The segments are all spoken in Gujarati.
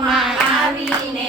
માં આવીને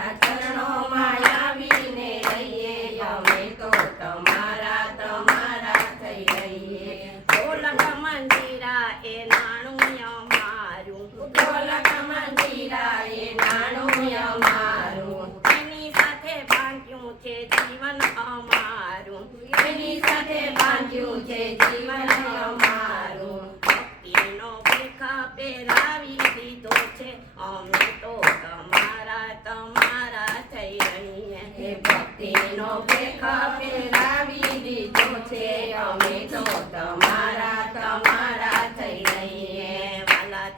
ભક્તિનો ભેખ ફેરાવી દીધો છે. અમે તો તમારા તમારા થઈ રહીએ. વાલા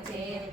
day.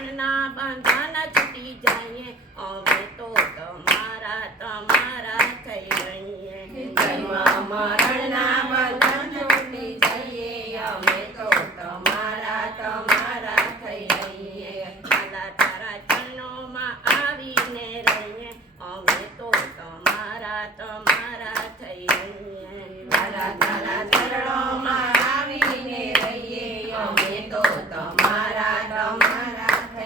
મરણના બંધન છૂટી જઈએ. અમે તો તમારા તમારા થઈ રહીએ. મરણના બંધન છૂટી જઈએ. અમે તો તમારા તમારા થઈ રહીએ. કાલા તારા ચરણોમાં આવીને રહીએ. અમે તો તમારા તમારા થઈ રહીએ મારા તારા ચરણોમાં આવીને રહીએ અમે તો તમારા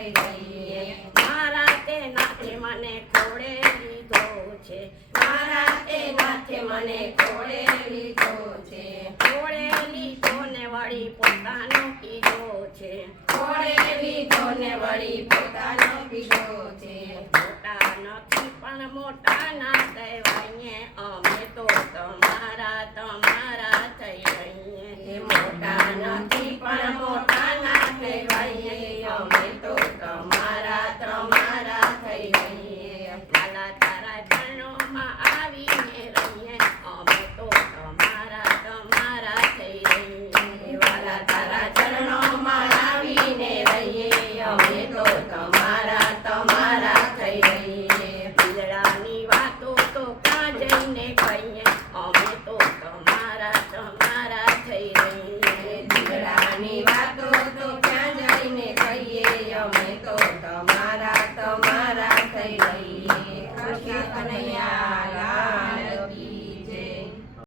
તમારા થઈ મારા તે નાથે મને ખોડે લીધો છે. મારા તે નાથે મને ખોળે લીધો છે. ખોડે લીધો ને વળી પોતાનો કીધો છે. ખોળે લીધો ને વળી પોતાનો પીધો છે. મોટા નથી પણ મોટા ના કહેવાઈએ અમે તો તમારા તમારા થઈ રહીએ. મોટા નથી પણ મોટા ના કહેવાઈએ